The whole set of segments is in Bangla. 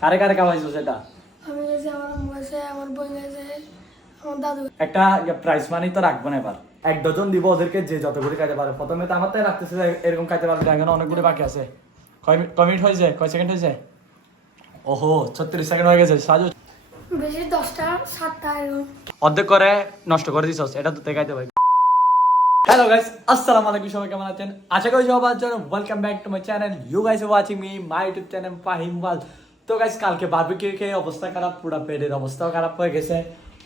কারে কারে খাওয়াইছো সেটা? আমি গেছি, আমার আম্মু গেছে, আমার বোন গেছে, আমার দাদু। একটা প্রাইস মানি তো রাখবো না এবার। 1 ডজন দিব ওদেরকে, যে যতগুলি খাইতে পারে। প্রথমে তো আমার তাই রাখতেছে যে এরকম খাইতে পারবে, এখন অনেকগুলি বাকি আছে। কয় মিনিট হয়েছে, কয় সেকেন্ড হয়েছে? ওহো 36 সেকেন্ড হয়ে গেছে। সাজু বেশি 10টা 7টা এরকম অর্ধেক করে নষ্ট করে দিছস, এটা তো খাইতে ভাই। হ্যালো গাইস, আসসালামু আলাইকুম, সবাই কেমন আছেন? আশা করি সবাই ভালো আছেন। Welcome back to my channel. You guys are watching me my YouTube channel Fahim ওয়াল। তো গাইস, কালকে বারবিকিউ খেয়ে অবস্থা খারাপ, পুরো পেটের অবস্থাও খারাপ হয়ে গেছে।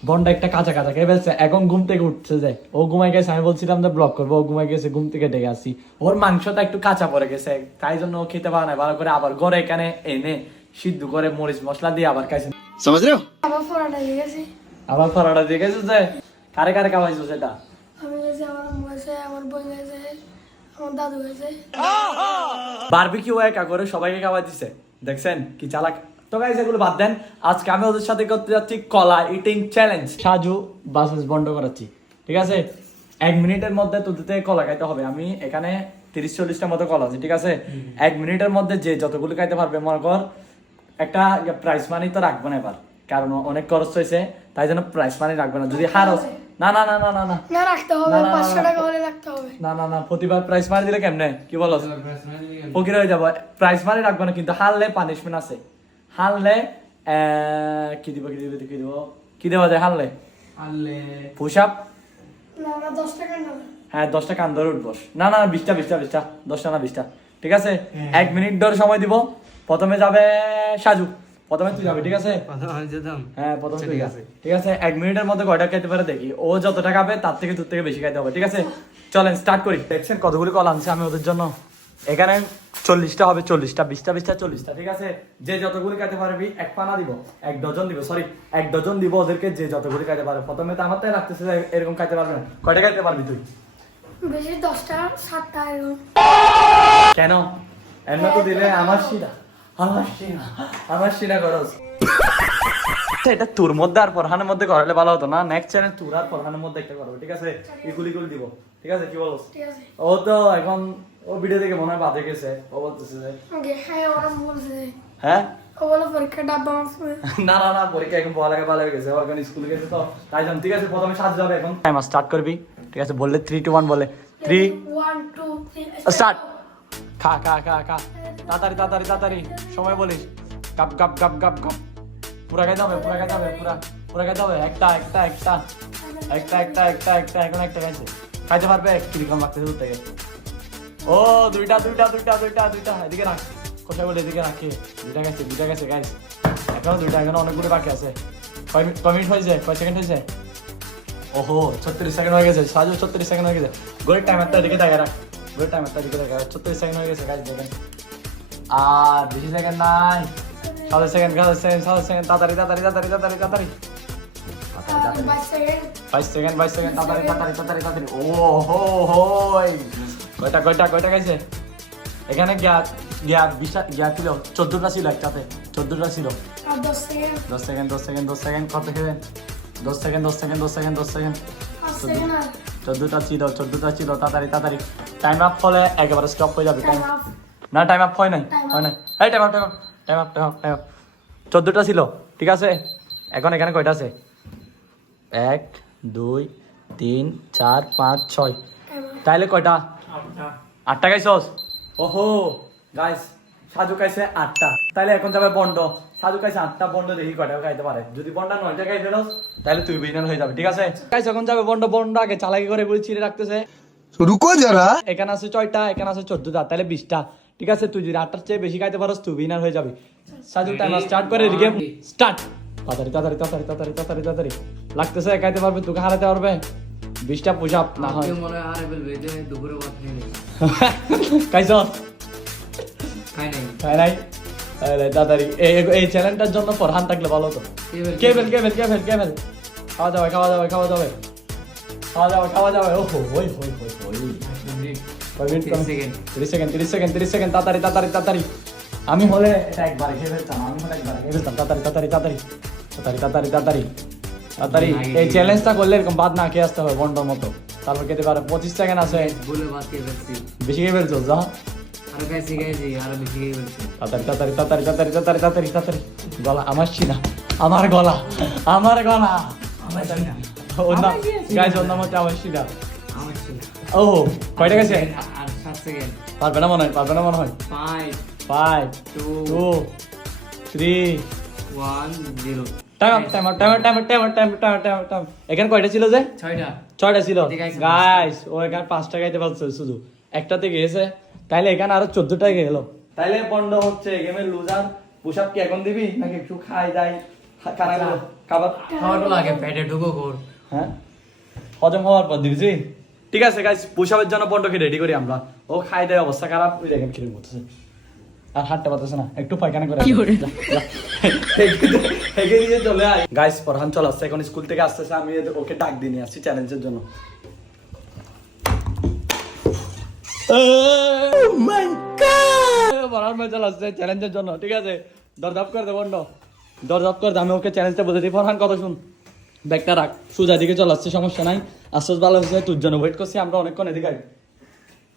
বন্ডা একটা কাঁচা কাঁচা খেয়ে ফেলছে, এখন ঘুম থেকে উঠছে যে ও ঘুমাই গেছে। আমি বলছিলাম যে ব্লগ করবো, ও ঘুমাই গেছে, ঘুম থেকে ডেকে আসি। ওর মাংসটা একটু কাঁচা পড়ে গেছে, তাই জন্য ও খেতে পারে না ভালো করে। আবার ঘরে এখানে এনে সিদ্ধ করে মরিচ মশলা দিয়ে আবার খাইছে। समझ रहे हो? আবার পরাটা দিয়ে গেছি। আবার পরোটা দিয়ে গেছে যে কারে কারে খাওয়াইছো সেটা? আমি গেছি, আমার আম্মু গেছে, আমার বোন গেছে, আমার দাদু গেছে। বারবিকিউ একা করে সবাইকে খাওয়া দিছে, দেখছেন কি চালাক। তো গাইস এগুলো বাদ দেন, আজকে আমি ওদের সাথে করতে যাচ্ছি কলা ইটিং চ্যালেঞ্জ। সাজু বাসেস বন্ধ করাচ্ছি, ঠিক আছে? 1 মিনিটের মধ্যে তোদের থেকে কলা খাইতে হবে। আমি এখানে 30-40টার মতো কলা আছে, ঠিক আছে? 1 মিনিটের মধ্যে যে যতগুলো খাইতে পারবে, মনে কর একটা প্রাইস মানি তো রাখবো না এবার, কারণ অনেক খরচ হয়েছে, তাই জন্য প্রাইস মানি রাখবে না। যদি হারো, না না না না না না না, রাখতে হবে, না, না, না, 500 না। টাকা হলে রাখতে হবে। না না না, প্রতিবার প্রাইস মানি দিলে কেমনে, কি বলো? ফকির হয়ে যাবো। প্রাইস মানি রাখবো না, কিন্তু হারলে পানিশমেন্ট আছে। হারলে কি দিব কি দেওয়া যায় হারলে? Push up. না না, 10 টাকা না। হ্যাঁ, 10টা কান ধরে উঠবস। না না, 20টা 10টা না 20টা, ঠিক আছে? 1 মিনিট ধরে সময় দিব। প্রথমে যাবে সাজু, প্রথমে তুই যাবে, ঠিক আছে? হ্যাঁ, প্রথমে তুই যাবে, ঠিক আছে? 1 মিনিটের মধ্যে কয়টা খেতে পারে দেখি। ও যতটা খাবে তার থেকে তোর থেকে বেশি খাইতে হবে, ঠিক আছে? চলেন স্টার্ট করি। দেখছেন কতগুলি কল আনছে আমি ওদের জন্য। এখানে 40টা হবে, 40টা 20টা 40টা, ঠিক আছে? যে যতগুলি খাইতে পারবি 1 পানা দিব, 1 ডজন দিব, সরি 1 ডজন দিব ওদেরকে, যে যতগুলি খাইতে পারে। প্রথমে তো আমার তাই রাখতেছে যে এরকম খাইতে পারবে না। কয়টা খাইতে পারবি তুই? বেশি 10টা 7টা এরকম। কেন এমন তো দিলে আমার শিরা খরচ। এটা তোর মধ্যে আর ফরহানের মধ্যে করালে ভালো হতো না? নেক্সট চ্যানেল তোর আর ফরহানের মধ্যে একটা করবো, ঠিক আছে? এগুলি দিব, ঠিক আছে? কি বলো? ঠিক আছে। ও তো এখন ও ভিডিও দেখে মনে হয় বাদে গেছে, ও বলতেছে যে ওকে, হ্যাঁ, ওরা বলছে, হ্যাঁ ও বলে পরীক্ষা ডাব্বা মারছে। না না না, পরীক্ষা এখন পড়ালেখা ভালো হয়ে গেছে, ও এখন স্কুলে গেছে তো তাই জন্য, ঠিক আছে? প্রথমে সাজ যাবে এখন। টাইমার স্টার্ট করবি, ঠিক আছে? বললে 3 2 1 বলে 3 1 2 3 স্টার্ট। খা খা খা খা, তাড়াতাড়ি তাড়াতাড়ি তাড়াতাড়ি সময় বলিস। Gap gap gap gap gap, পুরা খাইতে হবে, পুরা খাইতে হবে, পুরা খাইতে হবে। একটা এখন একটা খাইছে, খাইতে পারবে? কিরকম লাগতেছে দূর থেকে? ও দুইটা, এদিকে রাখ, কোথায় বলে এদিকে রাখি। দুইটা গেছে গাইস, এখনো দুইটা, এখনো অনেকগুলো বাকি আছে। কয় মিনিট হয়েছে, কয় সেকেন্ড হয়েছে? ওহো 36 সেকেন্ড হয়ে গেছে। সাজু 36 সেকেন্ড হয়ে গেছে। ঘড়ির টাইমারটা এদিকে দেখা রাখ, 36 সেকেন্ড হয়ে গেছে গাইস, দেখেন। আর বেশি সেকেন্ড নাই, 7 সেকেন্ড, তাড়াতাড়ি 22 সেকেন্ড, তাড়াতাড়ি। ও হো হো, কয়টা গাইছে? এখানে গ্যাপ 20ছিল, 14টা ছিল একসাথে, 14টা ছিল। আর 10 সেকেন্ড। 10 সেকেন্ড, কত খেলেন? 10 সেকেন্ড। 5 সেকেন্ড আর 14টা ছিল, তাড়াতাড়ি। টাইম আপ হলে একেবারে স্টপ হয়ে যাবে। Time of. না, টাইম আপ হয় নাই। এই টাইম আপ। 14টা ছিল, ঠিক আছে? এখন এখানে কয়টা আছে? 1 2 3 4 5 6, তাইলে কয়টা? 8টা গাইছস? ওহো গাইস, সাজু খাইছে 8টা, তাইলে এখন যাবে বন্ড। সাজু খাইছে 8টা, বন্ড দেখি কয়টা খাইতে পারে। যদি বন্ডা 9টা খাই ফেলোস, তাহলে তুই উইনার হয়ে যাবে, ঠিক আছে? গাইস এখন যাবে বন্ড আগে চালাকি করে বলি ছিঁড়ে রাখতেছে। रुको जरा। এখানে আছে 6টা, এখানে আছে 14টা, তাহলে 20টা, ঠিক আছে? তুই যদি 8টার চেয়ে বেশি খাইতে পারস, তুই উইনার হয়ে যাবি। সাজু টাইমার স্টার্ট করে, গেম স্টার্ট। তাড়াতাড়ি লাগতেছে, খাইতে পারবে, তোকে হারাতে পারবে। 20টা পুশ আপ না হয় মনে হয় হারে ফেলবে, এই যে দুপুরে ভাত খেয়ে নেই। খাইছ? খাই নাই। খাই নাই? তাড়াতাড়ি। এই চ্যালেঞ্জটার জন্য ফরহান থাকলে ভালো হতো। কে ফেল। খাওয়া যাবে। ওহো হই। 30 সেকেন্ড, তাড়াতাড়ি। আমি হলে এটা একবার খেয়ে ফেলতাম, তাড়াতাড়ি। এই চ্যালেঞ্জটা করলে এরকম বাদ না খেয়ে আসতে হবে বন্ডর মতো, তারপর খেতে পারে। 25 সেকেন্ড আছে, বলে ভাত খেয়ে ফেলছি। বেশি খেয়ে ফেলছো যা। খাইছি খাইছি আরো বেশি খেয়ে বলছি তাড়াতাড়ি তাড়াতাড়ি তাড়াতাড়ি তাড়াতাড়ি তাড়াতাড়ি তাড়াতাড়ি গলা আমার ছিনা আমার গলা আমার গলা আমার ছিল না ওর নাম গাইস ওর নাম হচ্ছে আমার ছিনা আমার ছিল ও কয়টা গেছে আর 7 সেকেন্ড পারবে না মনে হয় 5 5 2 2 3 1 0 টাইম এখানে কয়টা ছিল যে 6টা 6টা ছিল এদিকে আইছে গাইস ও এখানে 5টা গাইতে পারছে শুধু একটাতে গেছে তাইলে এখানে আরো 14টা গেল তাইলে বন্ধ হচ্ছে গেমের লুজার পুশআপ কি এখন দিবি নাকি একটু খাই দাই খানা খাবার খাওয়াটা লাগে পেটে ঢুকো কর হ্যাঁ হজম হওয়ার পর দিবি জি? ঠিক আছে গাইস পুশআপের জন্য বন্ডকে রেডি করি আমরা ও খাই দেয় অবস্থা খারাপ ওই দেখেন কিরকম করতেছে আর হাঁটতে পারতেছে না একটু পায়খানা করে এগিয়ে দিয়ে চলে আয় গাইস ফরহান চলে আসছে এখন স্কুল থেকে আসতেছে আমি ওকে ডাক দিয়ে নিয়ে আসছি চ্যালেঞ্জের জন্য ফরহান ভাই চলে আসছে চ্যালেঞ্জের জন্য ঠিক আছে দরদাপ করে দে বন্ড দরদাপ করে দে আমি ওকে চ্যালেঞ্জটা বলে দিই ফরহান কথা শুন ব্যাগটা রাখ সোজা দিকে চলে আসছে সমস্যা নাই আশ্বাস ভালো হচ্ছে তোর জন্য ওয়েট করছি আমরা অনেকক্ষণ এদিকে আই।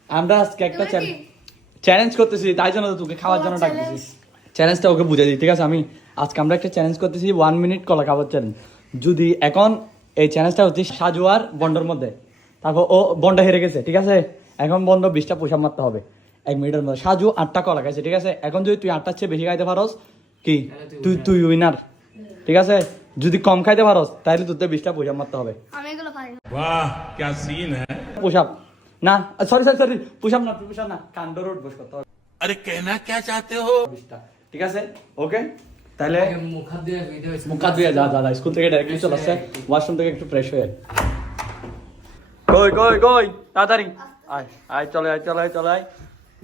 আমরা আজকে একটা চ্যালেঞ্জ করতেছি তাই জন্য তো তোকে খাওয়ার জন্য ডাকতেছি চ্যালেঞ্জটা ওকে বুঝে দিই ঠিক আছে আমি আজকে আমরা একটা চ্যালেঞ্জ করতেছি 1 মিনিট কলা খাবার চ্যালেঞ্জ যদি এখন এই চ্যালেঞ্জটা হচ্ছে সাজু আর বন্ডর মধ্যে তারপর ও বন্ড হেরে গেছে ঠিক আছে এখন বন্ড 20টা পুশ আপ মারতে হবে 1 মিনিটের মধ্যে সাজু 8টা কলা খাইছে ঠিক আছে এখন যদি তুই 8টার চেয়ে বেশি খাইতে পারস কি তুই উইনার ঠিক আছে যদি কম খাইতে পারস তাহলে তোর 20টা পুশ আপ মারতে হবে আমি এগুলো পারি না वाह क्या सीन है পুশ আপ না সরি পুশ আপ না কান্ডর উঠ বস করতে হবে अरे कहना क्या चाहते हो 20টা ঠিক আছে ওকে তাহলে মুখ হাত দিয়ে ভিডিও মুখ হাত ধুয়ে যা স্কুল থেকে ডাইরেক্টলি চলে আসছে ওয়াশরুম থেকে একটু ফ্রেশ হয়ে কই তাড়াতাড়ি আয় চলে আয়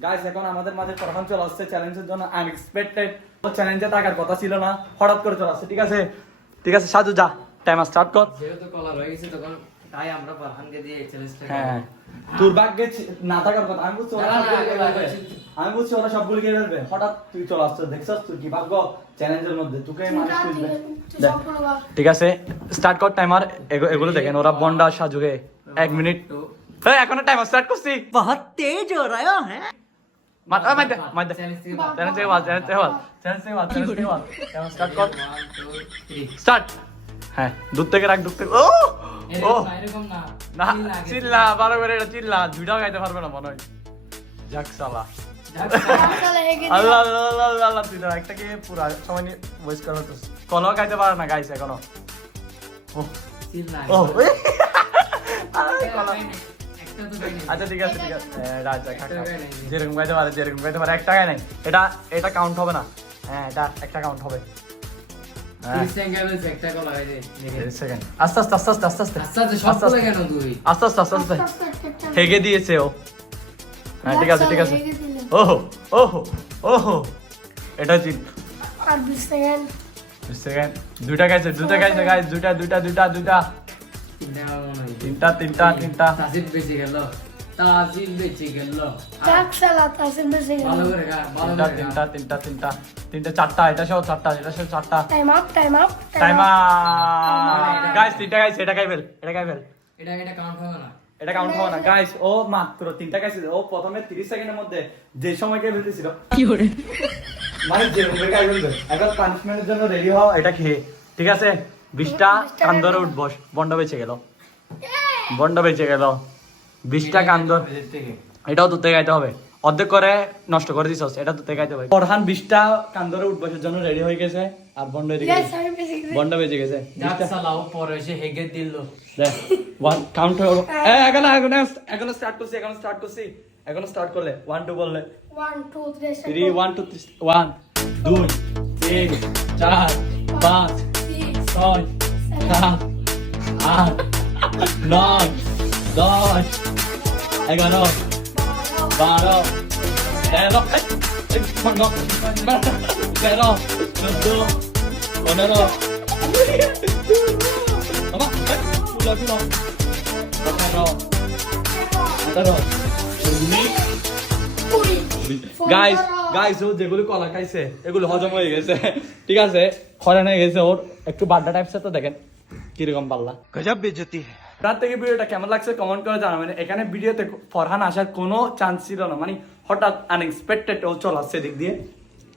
গাইস এখন আমাদের মাঝে ফরহান চলে আসছে চ্যালেঞ্জের জন্য আনএক্সপেক্টেড চ্যালেঞ্জে থাকার কথা ছিল না হঠাৎ করে চলে আসছে ঠিক আছে সাজু যা টাইমার স্টার্ট কর যেহেতু কলার হয়ে গেছে তখন তাই আমরা ফারহানকে দিয়ে চ্যালেঞ্জটা হ্যাঁ তোর ভাগ্যে না থাকার কথা আমি বুঝছি ওরা সবগুলো খেয়ে ফেলবে হঠাৎ তুই চলে আসছিস দেখছস তুই কি ভাগ্য চ্যালেঞ্জের মধ্যে তোকে মানুষ খুঁজবে দেখ, ঠিক আছে স্টার্ট কর টাইমার এগুলো দেখেন ওরা বন্ডা সাজুকে 1 মিনিট এখনো টাইমার স্টার্ট করছি বহুত তেজ हो रहा है মাত চ্যালেঞ্জ স্টার্ট কর 1 2 3 স্টার্ট হ্যাঁ দূর থেকে রাখ ও এরকম না না চিল্লা বারো করে এটা চিল্লা দুইটাও গাইতে পারবে না মনে হয় যাক সালা আল্লাহ আল্লাহ তুই তো একটাকে পুরো সময় নিয়ে ভয়েস করা তো কলও গাইতে পারে না গাইছে এখনো ও চিল না ও একটা তো গাই আচ্ছা ঠিক আছে রাজা যেরকম গাইতে পারে একটা গায় নাই এটা কাউন্ট হবে না হ্যাঁ এটা একটা কাউন্ট হবে 30 সেকেন্ড একটা কলা হয়ে যায় সেকেন্ড আস্তে আচ্ছা সব কলা কেন তুই আস্তে হেগে দিয়েছে ও হ্যাঁ ঠিক আছে ওহো এটা জিত আর 20 সেকেন্ড দুইটা গাইছে গাইস দুইটা তিনটা তিনটা তাসিফ বেঁচে গেল যাক সালা তাসিম বেশি ভালো করে গা ভালো করে গা তিনটা চারটা এটা সহ চারটা টাইম আপ টাইম গাইস তিনটা গাইছে এটা গাইবেল এটা কাউন্ট হবে না এটা কাউন্ট হবে না গাইস ও মাত্র তিনটা গাইছে ও প্রথমে 30 সেকেন্ডের মধ্যে যে সময় কে ফেলতেছিল কি করে মানে যে রুমে গাই ফেলবে এখন পানিশমেন্টের জন্য রেডি হও এটা খেয়ে ঠিক আছে 20টা কান্দরে উঠবস বন্ড বেঁচে গেল 20টা কান্দর এটাও তুতে গাইতে হবে অর্ধেক করে নষ্ট করে দিছস এটা তুতে গাইতে হবে ফরহান 20টা কান্দরে উঠবসের জন্য রেডি হয়ে গেছে আর বন্ড এদিকে বন্ড বেঁচে গেছে যাক সালাও পরে এসে হেগে দিল দেখ ওয়ান কাউন্ট হলো এখন স্টার্ট করলে 1 2 বললে 1 2 3 3 1 2 3 1 2 3 4 5 6 7 8 9 10 11 12 গাইস ও যেগুলো কলা খাইছে এগুলো হজম হয়ে গেছে ঠিক আছে হজম হয়ে গেছে ওর একটু বাড্ডা টাইপস তো দেখেন কিরকম পাল্লা गजब बेइज्जती है তার থেকে ভিডিওটা কেমন লাগছে কমেন্ট করে জানাবেন। এখানে ভিডিওতে ফরহান আসার কোনো চান্স ছিল না, মানে হঠাৎ আনএক্সপেক্টেড ও চলে আসছে এদিক দিয়ে,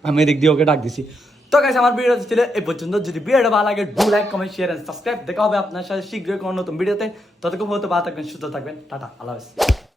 আমি এদিক দিয়ে ওকে ডাক দিছি। তো গাইস আমার ভিডিও ছিল এই পর্যন্ত। যদি ভিডিওটা ভালো লাগে do like comment share and subscribe. দেখা হবে আপনার সাথে শীঘ্রই কোনো নতুন ভিডিওতে। ততক্ষণ হতে ভালো থাকবেন, সুস্থ থাকবেন, টাটা, আল্লাহ হাফেজ।